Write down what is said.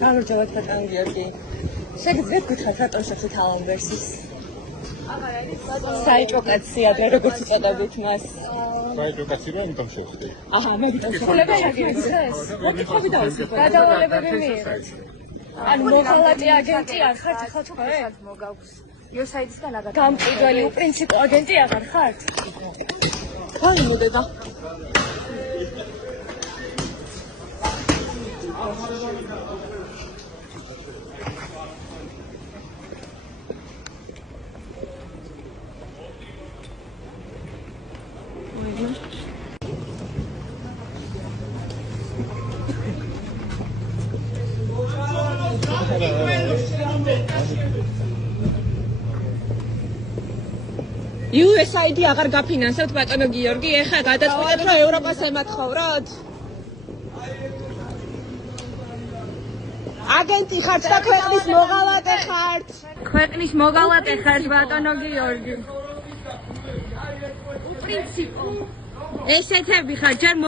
გამარჯობათ ბატონ გიორგი. შეგიძლიათ გითხრათ რატომ შეხვდით ამ ვერსის? საეჭვო კაცი ადრე როგორც უწოდებით მას. საეჭვო კაცი რა ამიტომ შევხვდი. აჰა, მოგიტანთ ხოლმე შეგიძლიათ. მოგიტყობი დავისვით. გადავალებები მიიღეთ. ანუ მოღალატე აგენტი არ ხართ ხალხ თქვენ? მოგაქვს. იოსაიდისგან აგატა. გამყიდველი უპრინციპო აგენტი აღარ ხართ? ხალი მოდედა. USAID აღარ გაფინანსებთ ბატონო გიორგი, ეხლა გადაწყვეტეთ რომ ევროპას ემათხოვროთ? აგენტი ხართ და ქვეყნის მოღალატე ხართ? ქვეყნის მოღალატე ხართ ბატონო გიორგი. უპრინციპო. ესეთები ხართ ჯერ